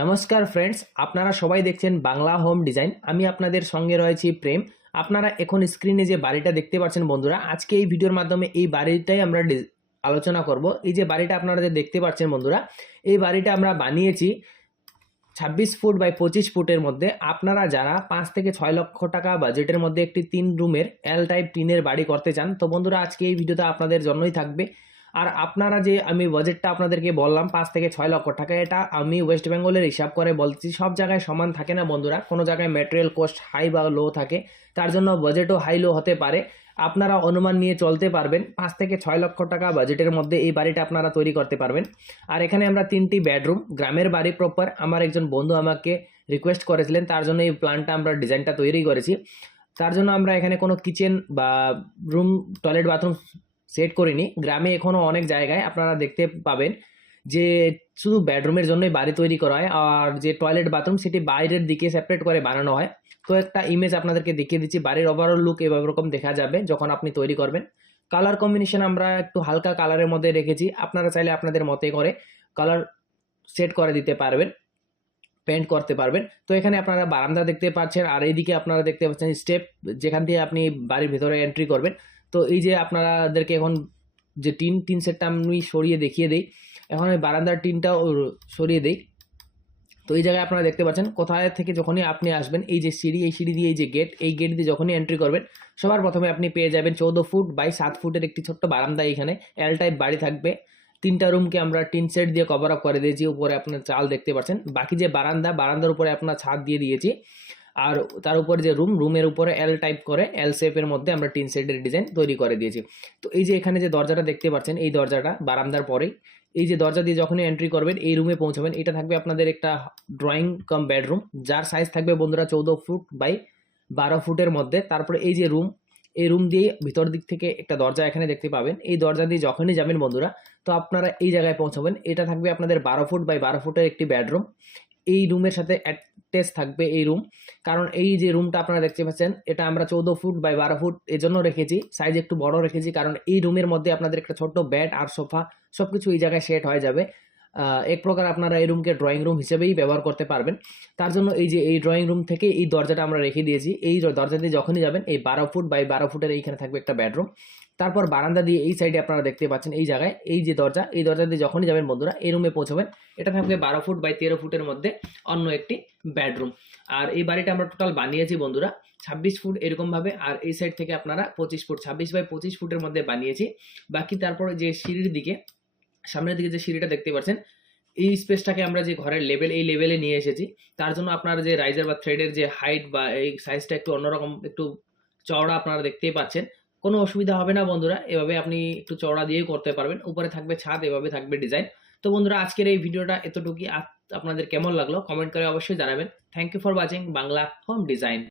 নমস্কার ফ্রেন্ডস, আপনারা সবাই দেখছেন বাংলা হোম ডিজাইন। আমি আপনাদের সঙ্গে রয়েছি প্রেম। আপনারা এখন স্ক্রিনে যে বাড়িটা দেখতে পাচ্ছেন বন্ধুরা, আজকে এই ভিডিওর মাধ্যমে এই বাড়িটাই আমরা আলোচনা করব। এই যে বাড়িটা আপনারা যে দেখতে পাচ্ছেন বন্ধুরা, এই বাড়িটা আমরা বানিয়েছি 26 ফুট বাই 25 ফুটের মধ্যে। আপনারা যারা 5 থেকে 6 লক্ষ টাকা বাজেটের মধ্যে একটি 3 রুমের এল টাইপ টিনের বাড়ি করতে চান, তো বন্ধুরা আজকে এই ভিডিওটা আপনাদের জন্যই থাকবে। আর আপনারা যে আমি বাজেটটা আপনাদেরকে বললাম 5 থেকে 6 লক্ষ টাকা, এটা আমি ওয়েস্ট বেঙ্গলের হিসাব করে বলছি। সব জায়গায় সমান থাকে না বন্ধুরা, কোনো জায়গায় ম্যাটেরিয়াল কস্ট হাই বা লো থাকে, তার জন্য বাজেটও হাই লো হতে পারে। আপনারা অনুমান নিয়ে চলতে পারবেন। 5 থেকে 6 লক্ষ টাকা বাজেটের মধ্যে এই বাড়িটা আপনারা তৈরি করতে পারবেন। আর এখানে আমরা 3টি বেডরুম, গ্রামের বাড়ি প্রপার। আমার একজন বন্ধু আমাকে রিকোয়েস্ট করেছিলেন, তার জন্য এই প্ল্যানটা আমরা ডিজাইনটা তৈরি করেছি। তার জন্য আমরা এখানে কোনো কিচেন বা রুম, টয়লেট, বাথরুম সেট করিনি। গ্রামে এখনও অনেক জায়গায় আপনারা দেখতে পাবেন যে শুধু বেডরুমের জন্যই বাড়ি তৈরি করা হয়, আর যে টয়লেট বাথরুম সেটি বাইরের দিকে সেপারেট করে বানানো হয়। তো একটা ইমেজ আপনাদেরকে দেখিয়ে দিচ্ছি। বাড়ির ওভারঅল লুক এভাবে রকম দেখা যাবে যখন আপনি তৈরি করবেন। কালার কম্বিনেশন আমরা একটু হালকা কালারের মধ্যে রেখেছি। আপনারা চাইলে আপনাদের মতে করে কালার সেট করে দিতে পারবেন, পেন্ট করতে পারবেন। তো এখানে আপনারা বারান্দা দেখতে পাচ্ছেন, আর এইদিকে আপনারা দেখতে পাচ্ছেন স্টেপ, যেখান দিয়ে আপনি বাড়ির ভিতরে এন্ট্রি করবেন। তো এই যে আপনাদেরকে এখন যে টিন সেটটা আমি সরিয়ে দেখিয়ে দিই। এখন ওই বারান্দার টিনটাও সরিয়ে দিই। তো এই জায়গায় আপনারা দেখতে পাচ্ছেন কোথায় থেকে যখনই আপনি আসবেন, এই যে সিঁড়ি, এই সিঁড়ি দিয়ে এই যে গেট, এই গেট দিয়ে যখনই এন্ট্রি করবেন সবার প্রথমে আপনি পেয়ে যাবেন 14 ফুট বাই 7 ফুটের একটি ছোট্ট বারান্দা। এখানে এল টাইপ বাড়ি থাকবে। 3টা রুমকে আমরা টিন সেট দিয়ে কভার আপ করে দিয়েছি। উপরে আপনার চাল দেখতে পাচ্ছেন। বাকি যে বারান্দার উপরে আপনার ছাদ দিয়ে দিয়েছি। আর তার উপরে যে রুমের উপরে এল টাইপ করে এল শেপের মধ্যে আমরা টিন সেটের ডিজাইন তৈরি করে দিয়েছি। তো এই যে এখানে যে দরজাটা দেখতে পাচ্ছেন, এই দরজাটা বারান্দার পরেই, এই যে দরজা দিয়ে যখনই এন্ট্রি করবেন এই রুমে পৌঁছাবেন, এটা থাকবে আপনাদের একটা ড্রয়িং কাম বেডরুম, যার সাইজ থাকবে বন্ধুরা 14 ফুট বাই 12 ফুটের মধ্যে। তারপরে এই যে রুম, এই রুম দিয়ে ভিতর দিক থেকে একটা দরজা এখানে দেখতে পাবেন। এই দরজা দিয়ে যখনই যাবেন বন্ধুরা, তো আপনারা এই জায়গায় পৌঁছাবেন। এটা থাকবে আপনাদের 12 ফুট বাই 12 ফুটের একটি বেডরুম। এই রুমের সাথে অ্যাটাচ থাকবে এই রুম। কারণ এই যে রুমটা আপনারা দেখতে পাচ্ছেন, এটা আমরা 14 ফুট বাই 12 ফুট এজন্য রেখেছি, সাইজ একটু বড় রেখেছি, কারণ এই রুমের মধ্যে আপনাদের একটা ছোট্ট বেড আর সোফা সবকিছু এই জায়গায় সেট হয়ে যাবে। এক প্রকার আপনারা এই রুমকে ড্রয়িং রুম হিসেবেই ব্যবহার করতে পারবেন। তার জন্য এই যে এই ড্রয়িং রুম থেকে এই দরজাটা আমরা রেখে দিয়েছি। এই দরজা দিয়ে যখনই যাবেন, এই 12 ফুট বাই 12 ফুটের এইখানে থাকবে একটা বেডরুম। তারপর বারান্দা দিয়ে এই সাইডে আপনারা দেখতে পাচ্ছেন এই জায়গায় এই যে দরজা, এই দরজা দিয়ে যখনই যাবেন বন্ধুরা এই রুমে পৌঁছবেন। এটা থাকবে 12 ফুট বাই 13 ফুটের মধ্যে অন্য একটি বেডরুম। আর এই বাড়িটা আমরা টোটাল বানিয়েছি বন্ধুরা 26 ফুট এরকম ভাবে, আর এই সাইড থেকে আপনারা 25 ফুট, 26 বাই 25 ফুটের মধ্যে বানিয়েছি। বাকি তারপর যে সিঁড়ির দিকে, সামনের দিকে যে সিঁড়িটা দেখতে পাচ্ছেন, এই স্পেসটাকে আমরা যে ঘরের লেভেল, এই লেভেলে নিয়ে এসেছি। তার জন্য আপনার যে রাইজার বা থ্রেডের যে হাইট বা এই সাইজটা একটু অন্যরকম, একটু চওড়া আপনারা দেখতেই পাচ্ছেন। কোনো অসুবিধা হবে না বন্ধুরা, এভাবে আপনি একটু চওড়া দিয়েই করতে পারবেন। উপরে থাকবে ছাদ, এভাবে থাকবে ডিজাইন। তো বন্ধুরা আজকের এই ভিডিওটা এতটুকুই। আপনাদের কেমন লাগলো কমেন্ট করে অবশ্যই জানাবেন। Thank you for watching Bangla home design.